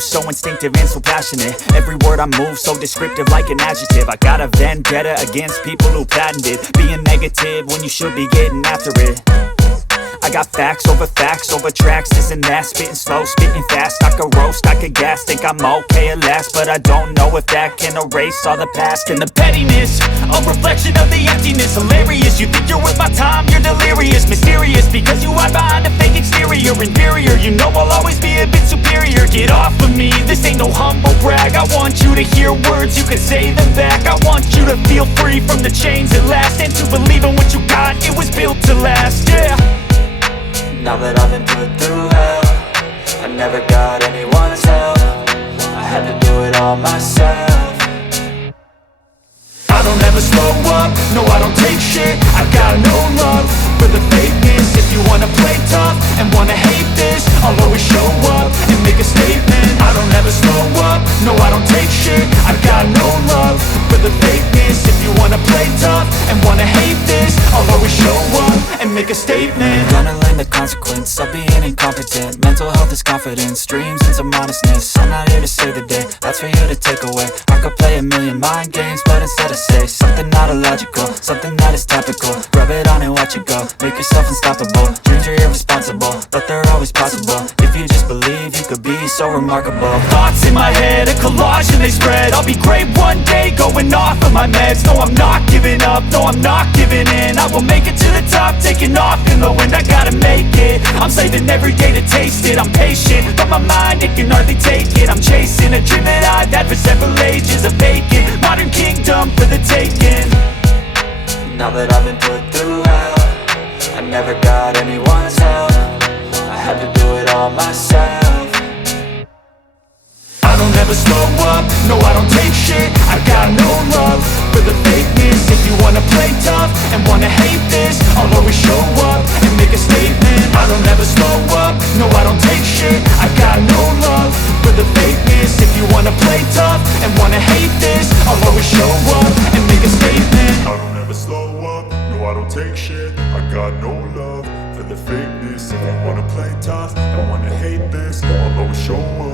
So instinctive and so passionate. Every word I move so descriptive like an adjective. I got a vendetta against people who patented being negative when you should be getting after it. I got facts over tracks, this and that. Spitting slow, spitting fast. I could roast, I could gas. Think I'm okay at last, but I don't know if that can erase all the past. And the pettiness, a reflection of the emptiness. Hilarious, you think you're worth my time, you're delirious. Mysterious, because you hide behind a fake exterior. Inferior, you know I'll always be a bit superior. Get off of me, this ain't no humble brag. I want you to hear words, you can say them back. I want you to feel free from the chains at last, and to believe in what you got, it was built to last, yeah. Now that I've been put through hell, I never got anyone's help. I had to do it all myself. I don't ever slow up, no I don't take shit. I got no love for the fakeness. If you wanna play tough and wanna hate this, I'll always show up and make a statement. I don't ever slow up, no I don't take shit. I got no love for the fakeness. If you wanna play tough and wanna hate this, I'll always show up and make a statement. Gonna learn the consequence of being incompetent. Mental health is confidence, dreams into modestness. I'm not here to save the day, that's for you to take away. I could play a million mind games, but instead I say something not illogical, something that is topical. Rub it on and watch it go, make yourself unstoppable. Dreams are irresponsible, but they're always possible. If you just believe, you could be so remarkable. Thoughts in my head, a collage and they spread. I'll be great one day, going off of my meds. No, I'm not giving up, no, I'm not giving in. I will make it to the top, taking off in the wind. I gotta make it, I'm saving every day to taste it. I'm patient, but my mind, it can hardly take it. I'm chasing a dream that I've had for several ages. A vacant, modern kingdom for the taking. Now that I've been put through hell, I never got anyone's help. I had to do it all myself. this. If you wanna play tough and wanna hate this, I'll go show up.